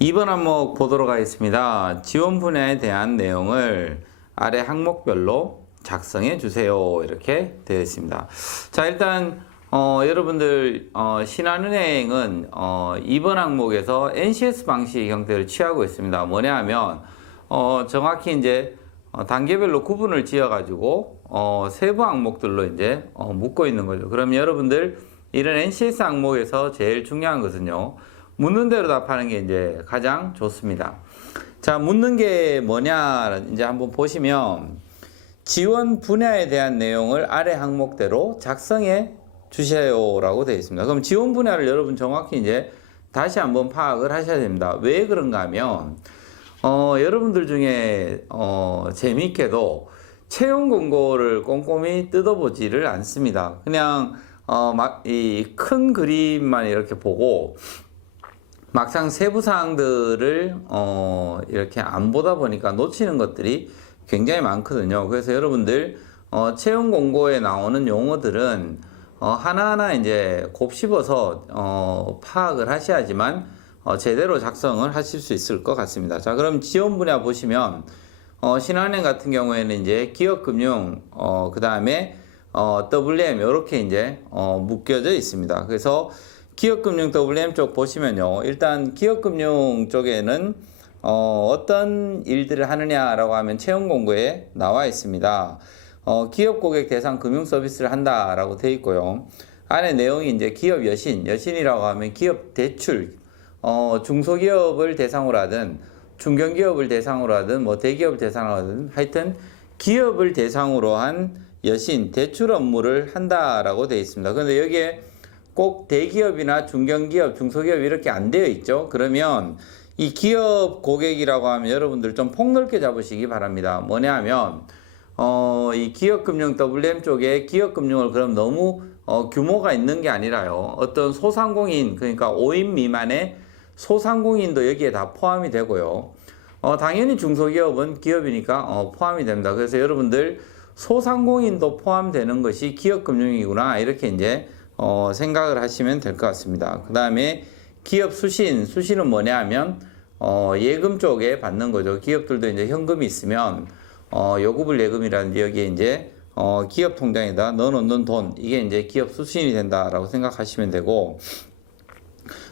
2번 항목 보도록 하겠습니다. 지원 분야에 대한 내용을 아래 항목별로 작성해 주세요. 이렇게 되어 있습니다. 자, 일단 여러분들 신한은행은 2번 항목에서 NCS 방식 형태를 취하고 있습니다. 뭐냐 하면 정확히 이제 단계별로 구분을 지어 가지고 세부 항목들로 이제 묶고 있는 거죠. 그럼 여러분들 이런 NCS 항목에서 제일 중요한 것은요. 묻는 대로 답하는 게 이제 가장 좋습니다. 자, 묻는 게 뭐냐 이제 한번 보시면 지원 분야에 대한 내용을 아래 항목대로 작성해 주세요라고 되어 있습니다. 그럼 지원 분야를 여러분 정확히 이제 다시 한번 파악을 하셔야 됩니다. 왜 그런가 하면 여러분들 중에 재미있게도 채용 공고를 꼼꼼히 뜯어보지를 않습니다. 그냥 막 이 큰 그림만 이렇게 보고 막상 세부 사항들을 이렇게 안 보다 보니까 놓치는 것들이 굉장히 많거든요. 그래서 여러분들 채용 공고에 나오는 용어들은 하나하나 이제 곱씹어서 파악을 하셔야지만 제대로 작성을 하실 수 있을 것 같습니다. 자, 그럼 지원 분야 보시면 신한은행 같은 경우에는 이제 기업금융 그 다음에 WM 이렇게 이제 묶여져 있습니다. 그래서 기업금융 WM 쪽 보시면요. 일단 기업금융 쪽에는 어떤 일들을 하느냐라고 하면 채용 공고에 나와 있습니다. 기업 고객 대상 금융 서비스를 한다라고 되어 있고요. 안에 내용이 이제 기업 여신이라고 하면 기업 대출, 중소기업을 대상으로 하든 중견기업을 대상으로 하든 뭐 대기업을 대상으로 하든 하여튼 기업을 대상으로 한 여신 대출 업무를 한다라고 되어 있습니다. 그런데 여기에 꼭 대기업이나 중견기업, 중소기업 이렇게 안 되어 있죠. 그러면 이 기업 고객이라고 하면 여러분들 좀 폭넓게 잡으시기 바랍니다. 뭐냐 하면 이 기업금융 WM 쪽에 기업금융을 그럼 너무 규모가 있는 게 아니라요. 어떤 소상공인 그러니까 5인 미만의 소상공인도 여기에 다 포함이 되고요. 당연히 중소기업은 기업이니까 포함이 됩니다. 그래서 여러분들 소상공인도 포함되는 것이 기업금융이구나 이렇게 이제 생각을 하시면 될 것 같습니다. 그 다음에 기업 수신은 뭐냐 하면 예금 쪽에 받는 거죠. 기업들도 이제 현금이 있으면 요구불 예금이라든지 여기에 이제 기업 통장에다 넣어놓는 돈 이게 이제 기업 수신이 된다라고 생각하시면 되고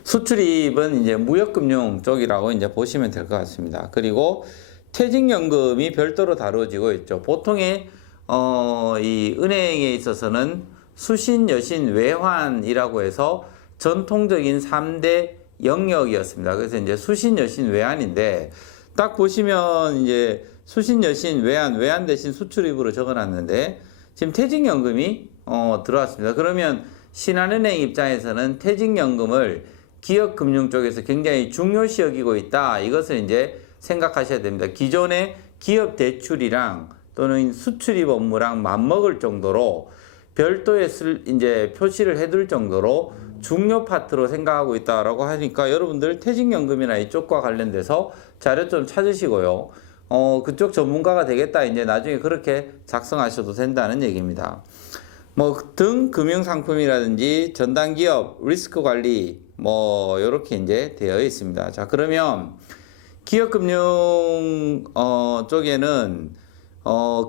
수출입은 이제 무역금융 쪽이라고 이제 보시면 될 것 같습니다. 그리고 퇴직연금이 별도로 다루어지고 있죠. 보통의 이 은행에 있어서는 수신, 여신, 외환이라고 해서 전통적인 3대 영역이었습니다. 그래서 이제 수신, 여신, 외환인데 딱 보시면 이제 수신, 여신, 외환 대신 수출입으로 적어놨는데 지금 퇴직연금이 들어왔습니다. 그러면 신한은행 입장에서는 퇴직연금을 기업금융 쪽에서 굉장히 중요시 여기고 있다. 이것을 이제 생각하셔야 됩니다. 기존의 기업 대출이랑 또는 수출입 업무랑 맞먹을 정도로 별도의 이제 표시를 해둘 정도로 중요 파트로 생각하고 있다라고 하니까 여러분들 퇴직연금이나 이쪽과 관련돼서 자료 좀 찾으시고요. 그쪽 전문가가 되겠다. 이제 나중에 그렇게 작성하셔도 된다는 얘기입니다. 뭐 등 금융상품이라든지 전담기업 리스크 관리 뭐 이렇게 이제 되어 있습니다. 자, 그러면 기업금융 쪽에는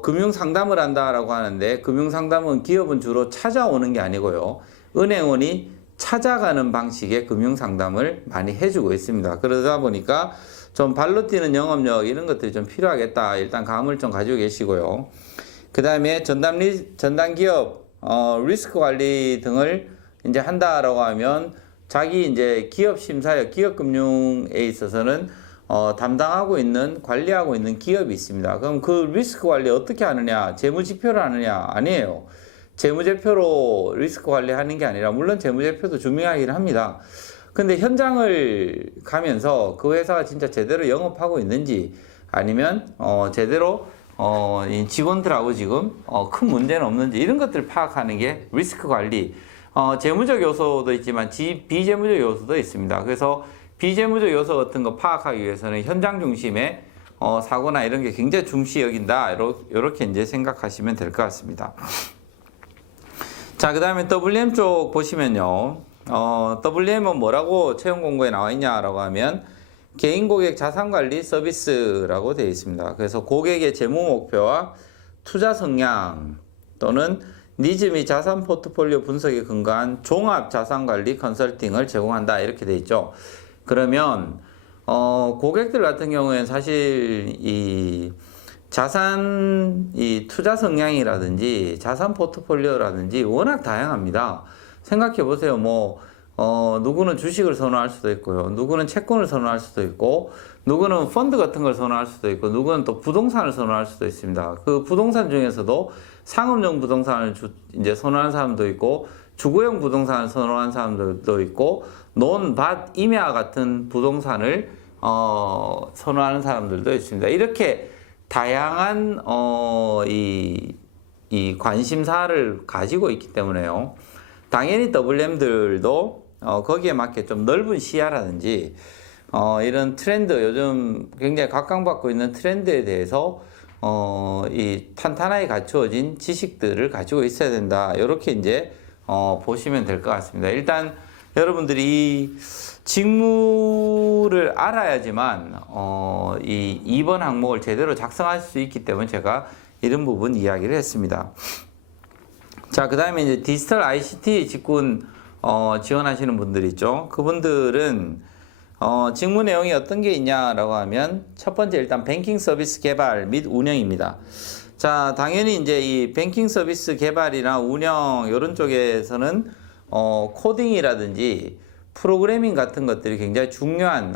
금융상담을 한다라고 하는데 금융상담은 기업은 주로 찾아오는 게 아니고요. 은행원이 찾아가는 방식의 금융상담을 많이 해주고 있습니다. 그러다 보니까 좀 발로 뛰는 영업력 이런 것들이 좀 필요하겠다. 일단 감을 좀 가지고 계시고요. 그 다음에 전담기업 리스크 관리 등을 이제 한다라고 하면 자기 이제 기업 심사역, 기업금융에 있어서는 담당하고 있는, 관리하고 있는 기업이 있습니다. 그럼 그 리스크 관리 어떻게 하느냐? 재무지표를 하느냐? 아니에요. 재무제표로 리스크 관리하는 게 아니라, 물론 재무제표도 중요하긴 합니다. 근데 현장을 가면서 그 회사가 진짜 제대로 영업하고 있는지, 아니면, 제대로, 이 직원들하고 지금, 큰 문제는 없는지, 이런 것들을 파악하는 게 리스크 관리. 재무적 요소도 있지만, 비재무적 요소도 있습니다. 그래서, 비재무적 요소 같은 거 파악하기 위해서는 현장 중심의 사고나 이런 게 굉장히 중시 여긴다. 이렇게 이제 생각하시면 될 것 같습니다. 자, 그 다음에 WM 쪽 보시면요. WM은 뭐라고 채용 공고에 나와 있냐라고 하면 개인 고객 자산관리 서비스라고 되어 있습니다. 그래서 고객의 재무 목표와 투자 성향 또는 니즈 및 자산 포트폴리오 분석에 근거한 종합 자산관리 컨설팅을 제공한다 이렇게 되어 있죠. 그러면 고객들 같은 경우에는 사실 이 자산 이 투자 성향이라든지 자산 포트폴리오라든지 워낙 다양합니다. 생각해 보세요. 누구는 주식을 선호할 수도 있고요. 누구는 채권을 선호할 수도 있고, 누구는 펀드 같은 걸 선호할 수도 있고, 누구는 또 부동산을 선호할 수도 있습니다. 그 부동산 중에서도 상업용 부동산을 이제 선호하는 사람도 있고, 주거용 부동산을 선호하는 사람들도 있고, 논, 밭, 임야 같은 부동산을 선호하는 사람들도 있습니다. 이렇게 다양한 이 관심사를 가지고 있기 때문에요. 당연히 WM들도 거기에 맞게 좀 넓은 시야라든지 이런 트렌드, 요즘 굉장히 각광받고 있는 트렌드에 대해서 이 탄탄하게 갖추어진 지식들을 가지고 있어야 된다. 이렇게 이제 보시면 될 것 같습니다. 일단 여러분들이 이 직무를 알아야지만 이 2번 항목을 제대로 작성할 수 있기 때문에 제가 이런 부분 이야기를 했습니다. 자, 그 다음에 이제 디지털 ICT 직군 지원하시는 분들 있죠. 그분들은 직무 내용이 어떤 게 있냐라고 하면 첫 번째 일단 뱅킹 서비스 개발 및 운영입니다. 자, 당연히 이제 이 뱅킹 서비스 개발이나 운영 이런 쪽에서는 코딩이라든지 프로그래밍 같은 것들이 굉장히 중요한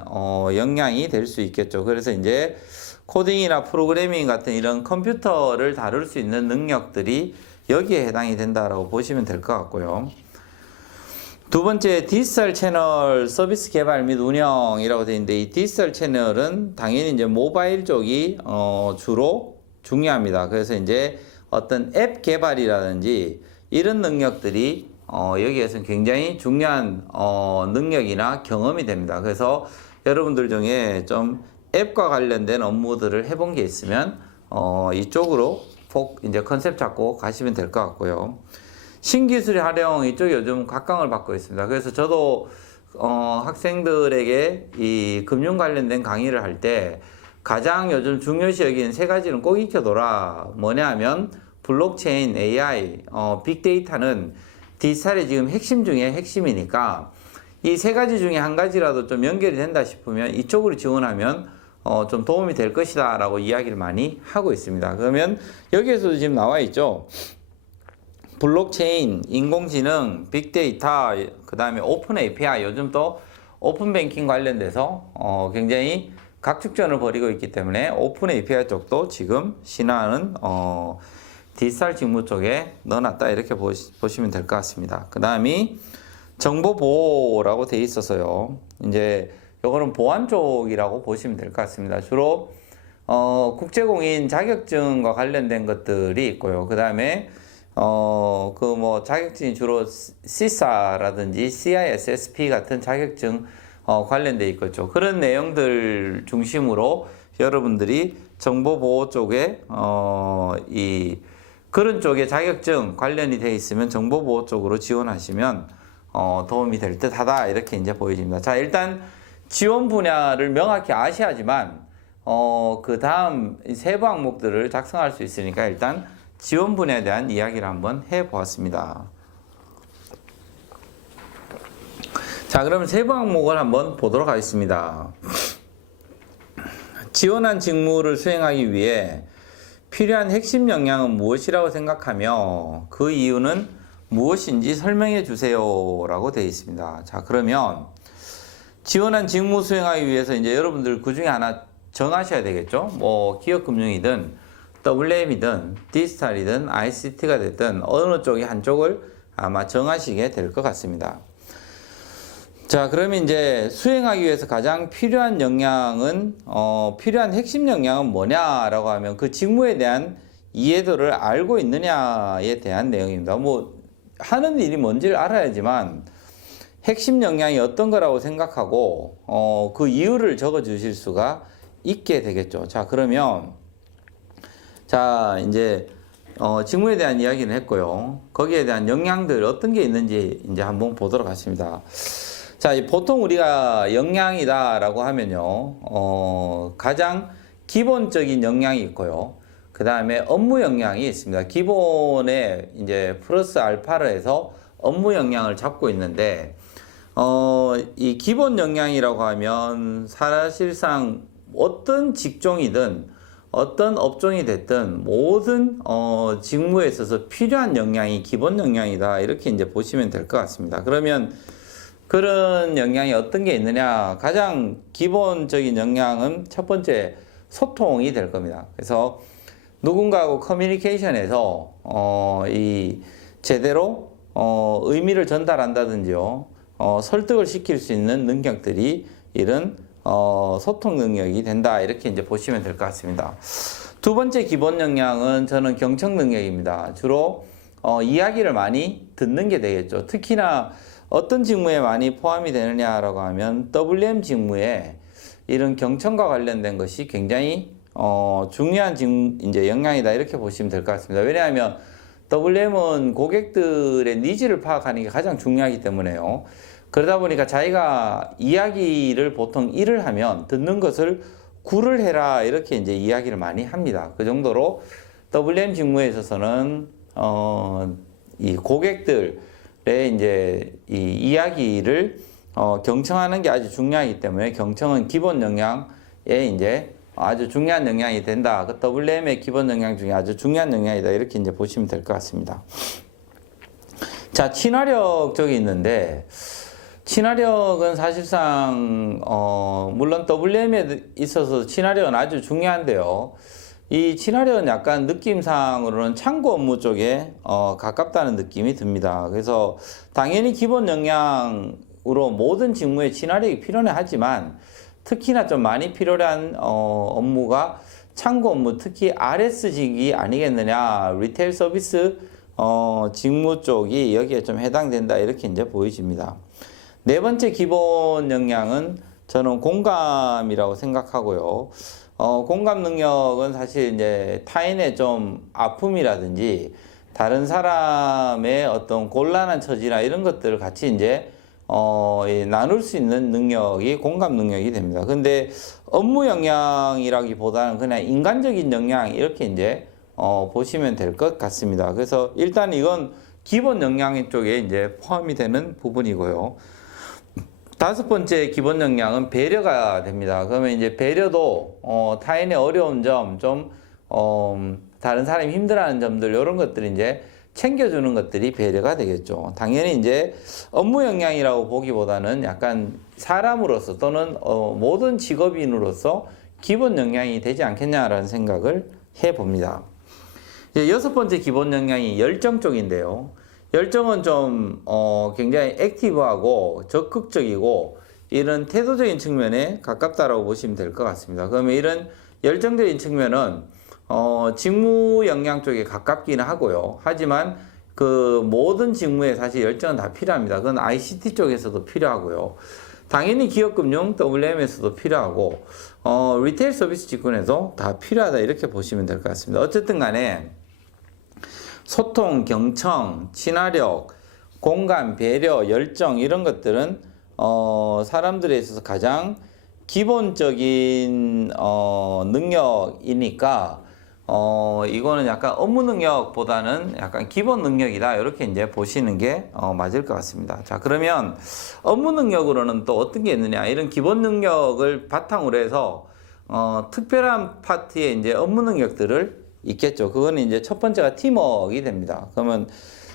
역량이 될 수 있겠죠. 그래서 이제 코딩이나 프로그래밍 같은 이런 컴퓨터를 다룰 수 있는 능력들이 여기에 해당이 된다라고 보시면 될 것 같고요. 두 번째, 디지털 채널 서비스 개발 및 운영이라고 되어 있는데, 이 디지털 채널은 당연히 이제 모바일 쪽이 주로 중요합니다. 그래서 이제 어떤 앱 개발이라든지 이런 능력들이 여기에서는 굉장히 중요한 능력이나 경험이 됩니다. 그래서 여러분들 중에 좀 앱과 관련된 업무들을 해본 게 있으면 이쪽으로 폭 이제 컨셉 잡고 가시면 될 것 같고요. 신기술 활용 이쪽 요즘 각광을 받고 있습니다. 그래서 저도 학생들에게 이 금융 관련된 강의를 할 때 가장 요즘 중요시 여기는 세 가지는 꼭 익혀둬라. 뭐냐 하면 블록체인, AI, 빅데이터는 디지털의 지금 핵심 중에 핵심이니까 이 세 가지 중에 한 가지라도 좀 연결이 된다 싶으면 이쪽으로 지원하면 좀 도움이 될 것이다 라고 이야기를 많이 하고 있습니다. 그러면 여기에서도 지금 나와 있죠. 블록체인, 인공지능, 빅데이터, 그 다음에 오픈 API, 요즘 또 오픈 뱅킹 관련돼서 굉장히 각축전을 벌이고 있기 때문에 오픈 API 쪽도 지금 신화는 디지털 직무 쪽에 넣어놨다 이렇게 보시면 될 것 같습니다. 그 다음이 정보보호라고 돼 있어서요. 이제 요거는 보안 쪽이라고 보시면 될 것 같습니다. 주로 국제공인 자격증과 관련된 것들이 있고요. 그 다음에 자격증이 주로 CISA라든지 CISSP 같은 자격증 관련돼 있겠죠. 그런 내용들 중심으로 여러분들이 정보보호 쪽에 그런 쪽에 자격증 관련이 돼 있으면 정보보호 쪽으로 지원하시면 도움이 될 듯하다 이렇게 이제 보여집니다. 자, 일단 지원 분야를 명확히 아셔야지만 그 다음 세부 항목들을 작성할 수 있으니까 일단 지원 분야에 대한 이야기를 한번 해보았습니다. 자, 그럼 세부 항목을 한번 보도록 하겠습니다. 지원한 직무를 수행하기 위해 필요한 핵심 역량은 무엇이라고 생각하며 그 이유는 무엇인지 설명해 주세요 라고 되어 있습니다. 자, 그러면 지원한 직무 수행하기 위해서 이제 여러분들 그 중에 하나 정하셔야 되겠죠. 기업금융이든 WM이든 디지털이든 ICT가 됐든 어느 쪽이 한쪽을 아마 정하시게 될 것 같습니다. 자, 그러면 이제 수행하기 위해서 가장 필요한 역량은 필요한 핵심 역량은 뭐냐라고 하면 그 직무에 대한 이해도를 알고 있느냐에 대한 내용입니다. 하는 일이 뭔지를 알아야지만 핵심 역량이 어떤 거라고 생각하고 그 이유를 적어 주실 수가 있게 되겠죠. 자, 그러면 이제 직무에 대한 이야기는 했고요. 거기에 대한 역량들 어떤 게 있는지 이제 한번 보도록 하겠습니다. 자, 보통 우리가 역량이다라고 하면요, 가장 기본적인 역량이 있고요. 그 다음에 업무 역량이 있습니다. 기본에 이제 플러스 알파를 해서 업무 역량을 잡고 있는데, 이 기본 역량이라고 하면 사실상 어떤 직종이든 어떤 업종이 됐든 모든 직무에 있어서 필요한 역량이 기본 역량이다. 이렇게 이제 보시면 될 것 같습니다. 그러면 그런 역량이 어떤 게 있느냐? 가장 기본적인 역량은 첫 번째 소통이 될 겁니다. 그래서 누군가하고 커뮤니케이션에서 이 제대로 의미를 전달한다든지요, 설득을 시킬 수 있는 능력들이 이런 소통 능력이 된다. 이렇게 이제 보시면 될 것 같습니다. 두 번째 기본 역량은 저는 경청 능력입니다. 주로 이야기를 많이 듣는 게 되겠죠. 특히나 어떤 직무에 많이 포함이 되느냐라고 하면 WM 직무에 이런 경청과 관련된 것이 굉장히 중요한 이제 역량이다. 이렇게 보시면 될 것 같습니다. 왜냐하면 WM은 고객들의 니즈를 파악하는 게 가장 중요하기 때문에요. 그러다 보니까 자기가 이야기를 보통 일을 하면 듣는 것을 구를 해라. 이렇게 이제 이야기를 많이 합니다. 그 정도로 WM 직무에 있어서는 이 고객들의 이제 이 이야기를 경청하는 게 아주 중요하기 때문에 경청은 기본 역량에 이제 아주 중요한 역량이 된다. 그 WM의 기본 역량 중에 아주 중요한 역량이다. 이렇게 이제 보시면 될 것 같습니다. 자, 친화력 쪽이 있는데, 친화력은 사실상 물론 WM에 있어서 친화력은 아주 중요한데요. 이 친화력은 약간 느낌상으로는 창구 업무 쪽에 가깝다는 느낌이 듭니다. 그래서 당연히 기본 역량으로 모든 직무에 친화력이 필요는 하지만 특히나 좀 많이 필요한 업무가 창구 업무, 특히 RS직이 아니겠느냐. 리테일 서비스 직무 쪽이 여기에 좀 해당된다. 이렇게 이제 보여집니다. 네 번째 기본 역량은 저는 공감이라고 생각하고요. 공감 능력은 사실 이제 타인의 좀 아픔이라든지 다른 사람의 어떤 곤란한 처지나 이런 것들을 같이 이제 나눌 수 있는 능력이 공감 능력이 됩니다. 근데 업무 역량이라기보다는 그냥 인간적인 역량 이렇게 이제 보시면 될 것 같습니다. 그래서 일단 이건 기본 역량 쪽에 이제 포함이 되는 부분이고요. 다섯 번째 기본 역량은 배려가 됩니다. 그러면 이제 배려도 타인의 어려운 점, 좀 다른 사람이 힘들어하는 점들 이런 것들이 이제 챙겨주는 것들이 배려가 되겠죠. 당연히 이제 업무 역량이라고 보기보다는 약간 사람으로서 또는 모든 직업인으로서 기본 역량이 되지 않겠냐라는 생각을 해봅니다. 이제 여섯 번째 기본 역량이 열정 쪽인데요. 열정은 좀 굉장히 액티브하고 적극적이고 이런 태도적인 측면에 가깝다라고 보시면 될 것 같습니다. 그러면 이런 열정적인 측면은 직무 역량 쪽에 가깝기는 하고요. 하지만 그 모든 직무에 사실 열정은 다 필요합니다. 그건 ICT 쪽에서도 필요하고요. 당연히 기업금융 WM에서도 필요하고 리테일 서비스 직군에서 다 필요하다. 이렇게 보시면 될 것 같습니다. 어쨌든 간에 소통, 경청, 친화력, 공감, 배려, 열정 이런 것들은 사람들에 있어서 가장 기본적인 능력이니까 이거는 약간 업무 능력보다는 약간 기본 능력이다. 이렇게 이제 보시는 게 맞을 것 같습니다. 자, 그러면 업무 능력으로는 또 어떤 게 있느냐? 이런 기본 능력을 바탕으로 해서 특별한 파트의 이제 업무 능력들을 있겠죠. 그거는 이제 첫 번째가 팀워크가 됩니다. 그러면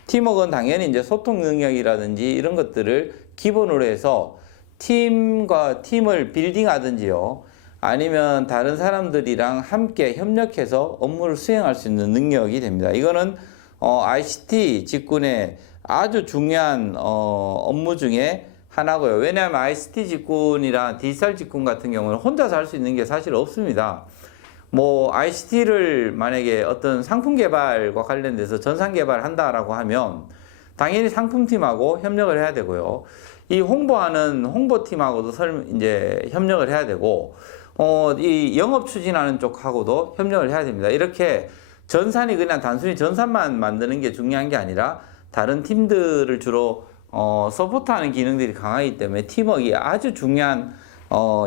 팀워크는 당연히 이제 소통 능력이라든지 이런 것들을 기본으로 해서 팀과 팀을 빌딩하든지요. 아니면 다른 사람들이랑 함께 협력해서 업무를 수행할 수 있는 능력이 됩니다. 이거는 ICT 직군의 아주 중요한 업무 중에 하나고요. 왜냐하면 ICT 직군이랑 디지털 직군 같은 경우는 혼자서 할 수 있는 게 사실 없습니다. 뭐 ICT를 만약에 어떤 상품 개발과 관련돼서 전산 개발을 한다라고 하면 당연히 상품팀하고 협력을 해야 되고요. 이 홍보하는 홍보팀하고도 이제 협력을 해야 되고, 이 영업 추진하는 쪽하고도 협력을 해야 됩니다. 이렇게 전산이 그냥 단순히 전산만 만드는 게 중요한 게 아니라 다른 팀들을 주로 서포트하는 기능들이 강하기 때문에 팀워크가 아주 중요한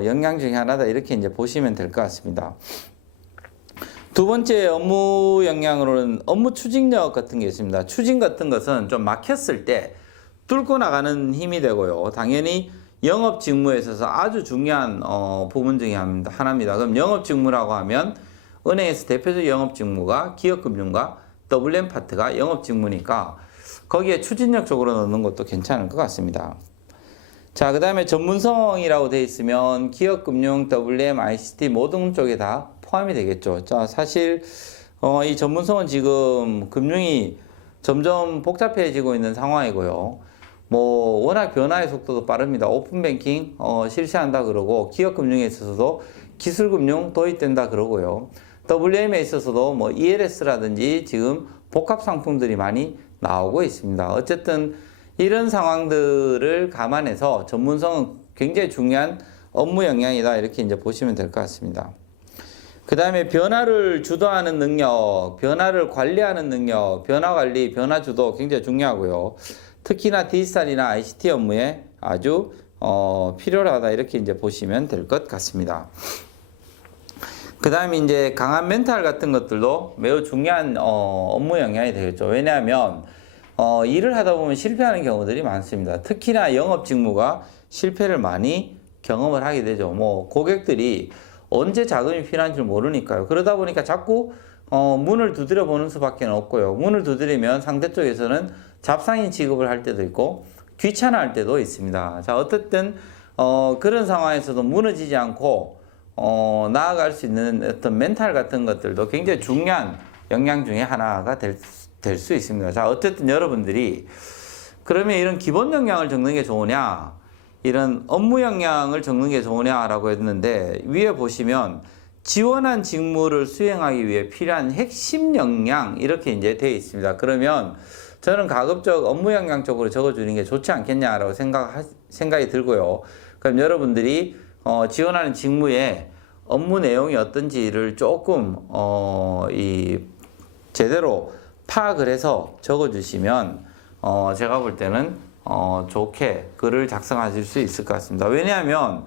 역량 중에 하나다 이렇게 이제 보시면 될 것 같습니다. 두 번째 업무 역량으로는 업무 추진력 같은 게 있습니다. 추진 같은 것은 좀 막혔을 때 뚫고 나가는 힘이 되고요. 당연히 영업 직무에 있어서 아주 중요한 부분 중에 하나입니다. 그럼 영업 직무라고 하면 은행에서 대표적 영업 직무가 기업금융과 WM 파트가 영업 직무니까 거기에 추진력 쪽으로 넣는 것도 괜찮을 것 같습니다. 자, 그 다음에 전문성이라고 되어 있으면 기업금융, WM, ICT 모든 쪽에 다 포함이 되겠죠. 자, 사실 이 전문성은 지금 금융이 점점 복잡해지고 있는 상황이고요. 뭐 워낙 변화의 속도도 빠릅니다. 오픈뱅킹 실시한다 그러고 기업금융에 있어서도 기술금융 도입된다 그러고요. WM에 있어서도 뭐 ELS라든지 지금 복합 상품들이 많이 나오고 있습니다. 어쨌든 이런 상황들을 감안해서 전문성은 굉장히 중요한 업무 역량이다 이렇게 이제 보시면 될 것 같습니다. 그 다음에 변화를 주도하는 능력, 변화를 관리하는 능력, 변화 관리, 변화 주도 굉장히 중요하고요. 특히나 디지털이나 ICT 업무에 아주 필요하다 이렇게 이제 보시면 될 것 같습니다. 그 다음에 이제 강한 멘탈 같은 것들도 매우 중요한 업무 영향이 되겠죠. 왜냐하면 일을 하다 보면 실패하는 경우들이 많습니다. 특히나 영업 직무가 실패를 많이 경험을 하게 되죠. 뭐 고객들이 언제 자금이 필요한지 모르니까요. 그러다 보니까 자꾸 문을 두드려 보는 수밖에 없고요. 문을 두드리면 상대 쪽에서는 잡상인 취급을 할 때도 있고 귀찮아할 때도 있습니다. 자, 어쨌든 그런 상황에서도 무너지지 않고 나아갈 수 있는 어떤 멘탈 같은 것들도 굉장히 중요한 역량 중에 하나가 될 수 있습니다. 자, 어쨌든 여러분들이 그러면 이런 기본 역량을 적는 게 좋으냐, 이런 업무 역량을 적는 게 좋으냐라고 했는데 위에 보시면 지원한 직무를 수행하기 위해 필요한 핵심 역량 이렇게 이제 되어 있습니다. 그러면 저는 가급적 업무 역량 쪽으로 적어주는 게 좋지 않겠냐라고 생각이 들고요. 그럼 여러분들이 지원하는 직무의 업무 내용이 어떤지를 조금 제대로 파악을 해서 적어주시면 제가 볼 때는 좋게 글을 작성하실 수 있을 것 같습니다. 왜냐하면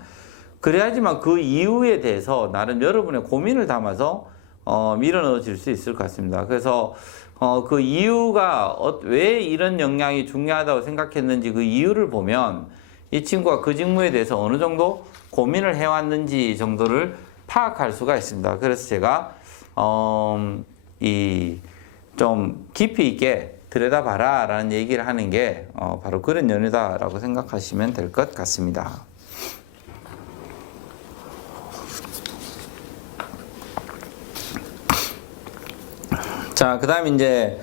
그래야지만 그 이유에 대해서 나름 여러분의 고민을 담아서 밀어넣어질 수 있을 것 같습니다. 그래서 그 이유가 왜 이런 역량이 중요하다고 생각했는지 그 이유를 보면 이 친구가 그 직무에 대해서 어느 정도 고민을 해왔는지 정도를 파악할 수가 있습니다. 그래서 제가 좀 깊이 있게 들여다봐라 라는 얘기를 하는 게 바로 그런 연유다 라고 생각하시면 될 것 같습니다. 자, 그 다음 이제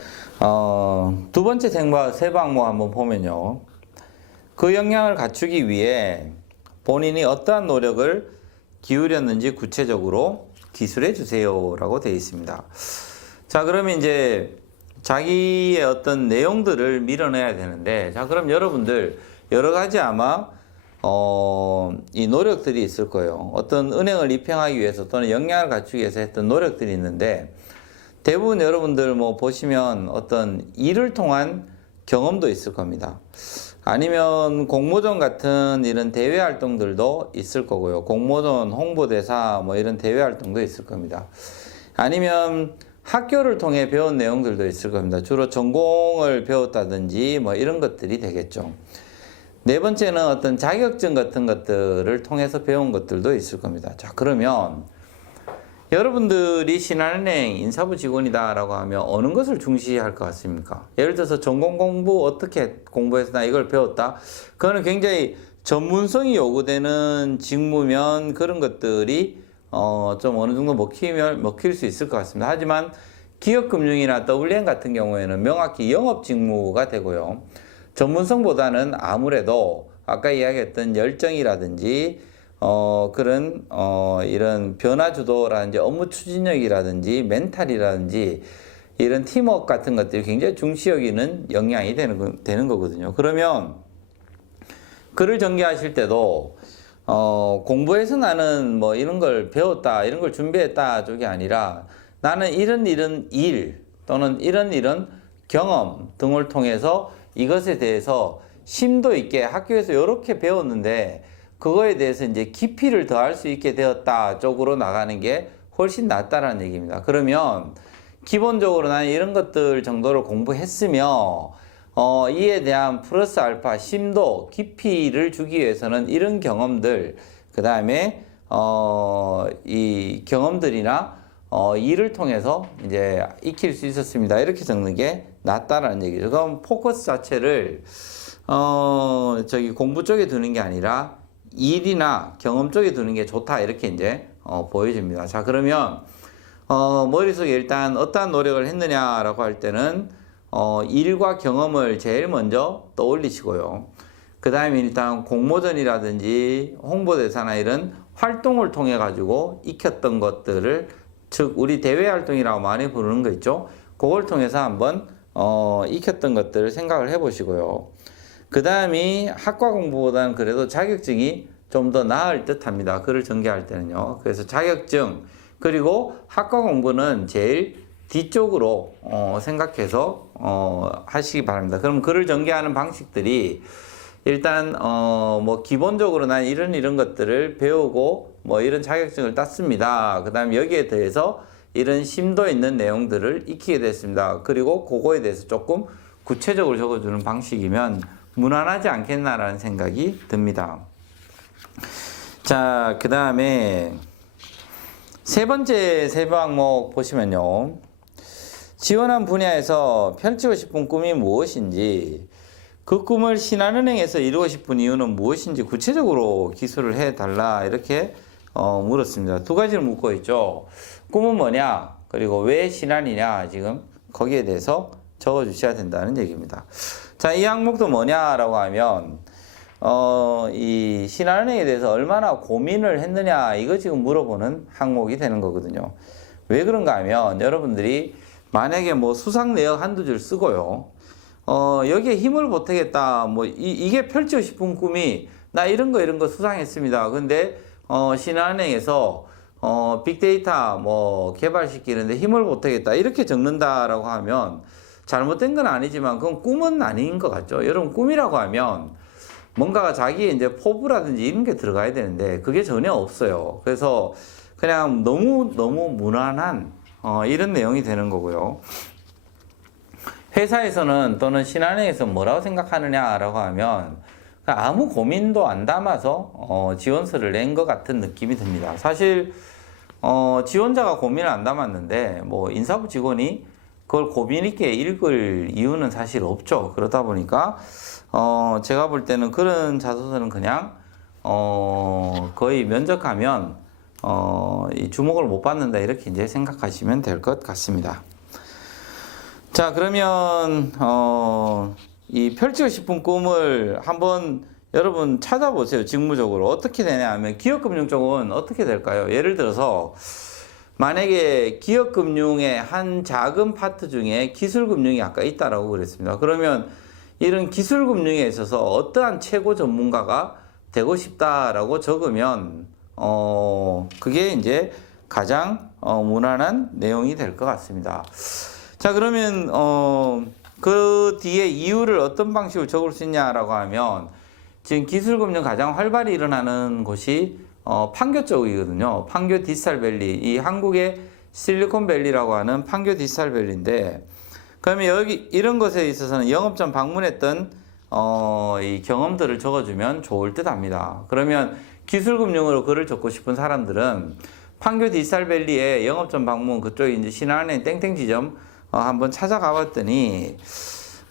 두 번째 세부 항목 한번 보면요. 그 역량을 갖추기 위해 본인이 어떠한 노력을 기울였는지 구체적으로 기술해 주세요 라고 되어 있습니다. 자, 그러면 이제 자기의 어떤 내용들을 밀어내야 되는데, 자, 그럼 여러분들 여러 가지 아마 이 노력들이 있을 거예요. 어떤 은행을 입행하기 위해서 또는 역량을 갖추기 위해서 했던 노력들이 있는데, 대부분 여러분들 뭐 보시면 어떤 일을 통한 경험도 있을 겁니다. 아니면 공모전 같은 이런 대외 활동들도 있을 거고요. 공모전, 홍보대사 뭐 이런 대외 활동도 있을 겁니다. 아니면 학교를 통해 배운 내용들도 있을 겁니다. 주로 전공을 배웠다든지 뭐 이런 것들이 되겠죠. 네 번째는 어떤 자격증 같은 것들을 통해서 배운 것들도 있을 겁니다. 자, 그러면 여러분들이 신한은행 인사부 직원이다 라고 하면 어느 것을 중시할 것 같습니까? 예를 들어서 전공 공부 어떻게 공부해서 나 이걸 배웠다? 그거는 굉장히 전문성이 요구되는 직무면 그런 것들이 좀 어느 정도 먹힐 수 있을 것 같습니다. 하지만 기업금융이나 WM 같은 경우에는 명확히 영업 직무가 되고요. 전문성보다는 아무래도 아까 이야기했던 열정이라든지 그런 이런 변화주도라든지 업무 추진력이라든지 멘탈이라든지 이런 팀워크 같은 것들이 굉장히 중시 여기는 역량이 되는 거거든요. 그러면 글을 전개하실 때도 공부해서 나는 뭐 이런 걸 배웠다, 이런 걸 준비했다 쪽이 아니라 나는 이런 일 또는 이런 경험 등을 통해서 이것에 대해서 심도 있게 학교에서 이렇게 배웠는데 그거에 대해서 이제 깊이를 더할 수 있게 되었다 쪽으로 나가는 게 훨씬 낫다라는 얘기입니다. 그러면 기본적으로 나는 이런 것들 정도를 공부했으며 이에 대한 플러스 알파 심도 깊이를 주기 위해서는 이런 경험들 그 다음에 이 경험들이나 일을 통해서 이제 익힐 수 있었습니다. 이렇게 적는 게 낫다라는 얘기죠. 그럼 포커스 자체를 공부 쪽에 두는 게 아니라 일이나 경험 쪽에 두는 게 좋다 이렇게 이제 보여집니다. 자, 그러면 머릿속에 일단 어떠한 노력을 했느냐라고 할 때는 일과 경험을 제일 먼저 떠올리시고요. 그 다음에 일단 공모전이라든지 홍보대사나 이런 활동을 통해 가지고 익혔던 것들을, 즉 우리 대외 활동이라고 많이 부르는 거 있죠. 그걸 통해서 한번 익혔던 것들을 생각을 해보시고요. 그 다음이 학과 공부보다는 그래도 자격증이 좀 더 나을 듯 합니다. 글을 전개할 때는요. 그래서 자격증, 그리고 학과 공부는 제일 뒤쪽으로 생각해서 하시기 바랍니다. 그럼 글을 전개하는 방식들이 일단 뭐 기본적으로 난 이런 것들을 배우고 뭐 이런 자격증을 땄습니다. 그 다음에 여기에 대해서 이런 심도 있는 내용들을 익히게 됐습니다. 그리고 그거에 대해서 조금 구체적으로 적어주는 방식이면 무난하지 않겠나라는 생각이 듭니다. 자, 그 다음에 세 번째 세부 항목 보시면요. 지원한 분야에서 펼치고 싶은 꿈이 무엇인지, 그 꿈을 신한은행에서 이루고 싶은 이유는 무엇인지 구체적으로 기술을 해달라 이렇게 물었습니다. 두 가지를 묻고 있죠. 꿈은 뭐냐, 그리고 왜 신한이냐, 지금 거기에 대해서 적어주셔야 된다는 얘기입니다. 자, 이 항목도 뭐냐라고 하면 이 신한은행에 대해서 얼마나 고민을 했느냐, 이거 지금 물어보는 항목이 되는 거거든요. 왜 그런가 하면 여러분들이 만약에 뭐 수상 내역 한두 줄 쓰고요. 여기에 힘을 보태겠다. 뭐 이게 펼치고 싶은 꿈이 나 이런 거 수상했습니다. 근데 신한은행에서 빅데이터 뭐 개발시키는데 힘을 보태겠다. 이렇게 적는다라고 하면 잘못된 건 아니지만 그건 꿈은 아닌 것 같죠. 여러분, 꿈이라고 하면 뭔가가 자기의 이제 포부라든지 이런 게 들어가야 되는데 그게 전혀 없어요. 그래서 그냥 너무 무난한 이런 내용이 되는 거고요. 회사에서는 또는 신한은행에서 뭐라고 생각하느냐라고 하면 아무 고민도 안 담아서 지원서를 낸 것 같은 느낌이 듭니다. 사실 지원자가 고민을 안 담았는데 뭐 인사부 직원이 그걸 고민 있게 읽을 이유는 사실 없죠. 그러다 보니까 제가 볼 때는 그런 자소서는 그냥 거의 면접하면 이 주목을 못 받는다 이렇게 이제 생각하시면 될 것 같습니다. 자, 그러면 이 펼치고 싶은 꿈을 한번 여러분 찾아보세요. 직무적으로 어떻게 되냐 하면 기업금융 쪽은 어떻게 될까요? 예를 들어서 만약에 기업금융의 한 작은 파트 중에 기술금융이 아까 있다라고 그랬습니다. 그러면 이런 기술금융에 있어서 어떠한 최고 전문가가 되고 싶다라고 적으면 그게 이제 가장 무난한 내용이 될 것 같습니다. 자, 그러면 그 뒤에 이유를 어떤 방식으로 적을 수 있냐라고 하면 지금 기술금융 가장 활발히 일어나는 곳이 판교 쪽이거든요. 판교 디지털밸리, 이 한국의 실리콘밸리라고 하는 판교 디지털밸리인데, 그러면 여기 이런 것에 있어서는 영업전 방문했던 이 경험들을 적어주면 좋을 듯합니다. 그러면 기술금융으로 글을 적고 싶은 사람들은 판교 디지털밸리의 영업전 방문, 그쪽에 이제 신한은행 땡땡 지점 한번 찾아가 봤더니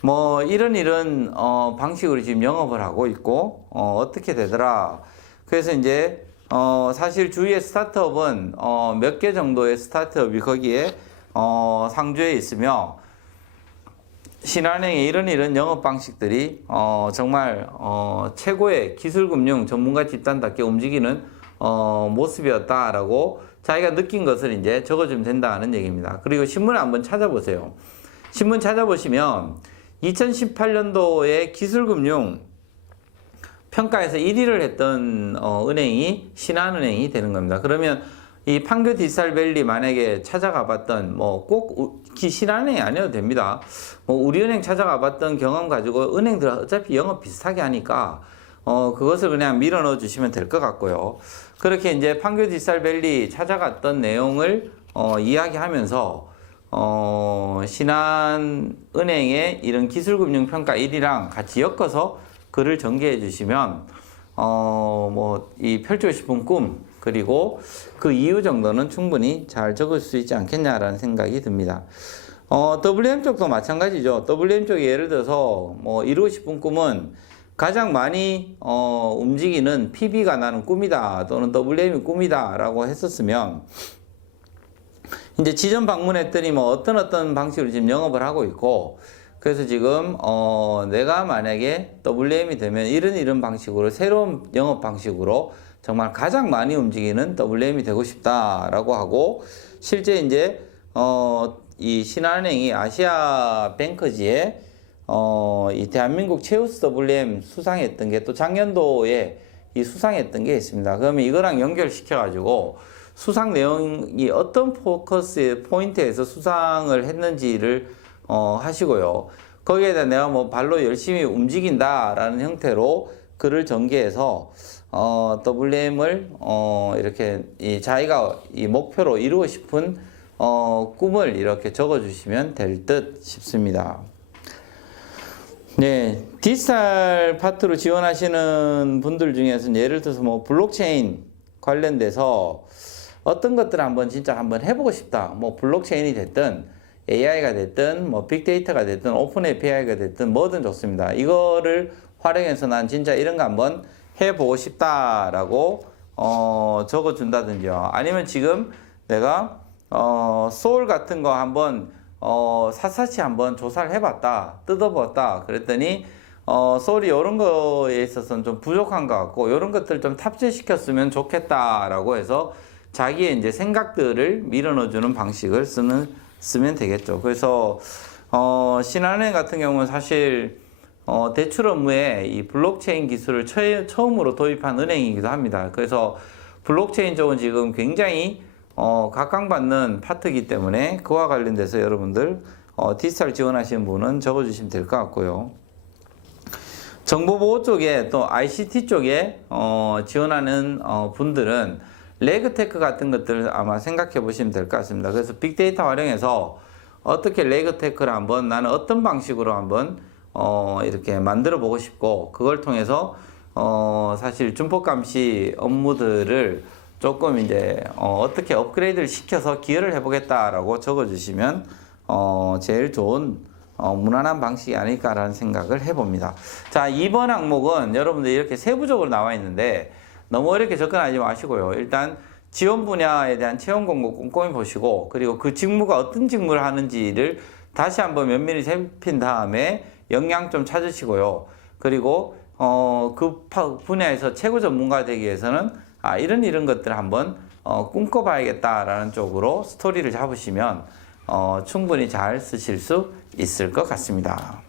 뭐 이런 방식으로 지금 영업을 하고 있고 어떻게 되더라. 그래서 이제 사실 주위의 스타트업은 몇 개 정도의 스타트업이 거기에 상주해 있으며 신한은행의 이런 영업 방식들이 정말 최고의 기술금융 전문가 집단답게 움직이는 모습이었다라고 자기가 느낀 것을 이제 적어주면 된다는 얘기입니다. 그리고 신문을 한번 찾아보세요. 신문 찾아보시면 2018년도에 기술금융 평가에서 1위를 했던 은행이 신한은행이 되는 겁니다. 그러면 이 판교 디지털밸리 만약에 찾아가 봤던 뭐 꼭 신한은행이 아니어도 됩니다. 뭐 우리은행 찾아가 봤던 경험 가지고 은행들 어차피 영업 비슷하게 하니까 그것을 그냥 밀어 넣어 주시면 될 것 같고요. 그렇게 이제 판교 디지털밸리 찾아갔던 내용을 이야기하면서 신한은행의 이런 기술금융평가 1이랑 같이 엮어서 글을 전개해 주시면 뭐 이 펼치고 싶은 꿈 그리고 그 이유 정도는 충분히 잘 적을 수 있지 않겠냐라는 생각이 듭니다. WM 쪽도 마찬가지죠. WM 쪽이 예를 들어서 뭐 이루고 싶은 꿈은 가장 많이 움직이는 PB가 나는 꿈이다 또는 WM이 꿈이다 라고 했었으면 이제 지점 방문했더니 뭐 어떤 방식으로 지금 영업을 하고 있고 그래서 지금 내가 만약에 WM이 되면 이런 방식으로 새로운 영업 방식으로 정말 가장 많이 움직이는 WM이 되고 싶다라고 하고 실제 이제 이 신한은행이 아시아 뱅커지에 이 대한민국 최우수 WM 수상했던 게 또 작년도에 이 수상했던 게 있습니다. 그러면 이거랑 연결시켜 가지고 수상 내용이 어떤 포커스의 포인트에서 수상을 했는지를 하시고요. 거기에다 내가 뭐 발로 열심히 움직인다라는 형태로 글을 전개해서 WM을 이렇게 자기가 이 목표로 이루고 싶은 꿈을 이렇게 적어 주시면 될 듯 싶습니다. 네, 디지털 파트로 지원하시는 분들 중에서는 예를 들어서 뭐 블록체인 관련돼서 어떤 것들을 한번 진짜 한번 해보고 싶다. 뭐 블록체인이 됐든 AI가 됐든 뭐 빅데이터가 됐든 오픈 API가 됐든 뭐든 좋습니다. 이거를 활용해서 난 진짜 이런 거 한번 해보고 싶다라고 적어준다든지요. 아니면 지금 내가 소울 같은 거 한번 샅샅이 한번 조사를 해봤다, 뜯어봤다. 그랬더니 소울이 이런 거에 있어서는 좀 부족한 것 같고 이런 것들 좀 탑재시켰으면 좋겠다라고 해서 자기의 이제 생각들을 밀어넣어주는 방식을 쓰면 되겠죠. 그래서 신한은행 같은 경우는 사실 대출 업무에 이 블록체인 기술을 처음으로 도입한 은행이기도 합니다. 그래서 블록체인 쪽은 지금 굉장히 각광받는 파트이기 때문에 그와 관련돼서 여러분들 디지털 지원하시는 분은 적어주시면 될 것 같고요. 정보보호 쪽에 또 ICT 쪽에 지원하는 분들은 레그테크 같은 것들을 아마 생각해 보시면 될 것 같습니다. 그래서 빅데이터 활용해서 어떻게 레그테크를 한번 나는 어떤 방식으로 한번 이렇게 만들어 보고 싶고 그걸 통해서 사실 준법감시 업무들을 조금 이제 어떻게 업그레이드를 시켜서 기여를 해보겠다라고 적어주시면 제일 좋은 무난한 방식이 아닐까라는 생각을 해봅니다. 자, 2번 항목은 여러분들 이렇게 세부적으로 나와 있는데 너무 어렵게 접근하지 마시고요. 일단 지원 분야에 대한 채용 공고 꼼꼼히 보시고 그리고 그 직무가 어떤 직무를 하는지를 다시 한번 면밀히 살핀 다음에 역량 좀 찾으시고요. 그리고 그 분야에서 최고 전문가 되기 위해서는 이런 것들을 한번 꿈꿔봐야겠다라는 쪽으로 스토리를 잡으시면 충분히 잘 쓰실 수 있을 것 같습니다.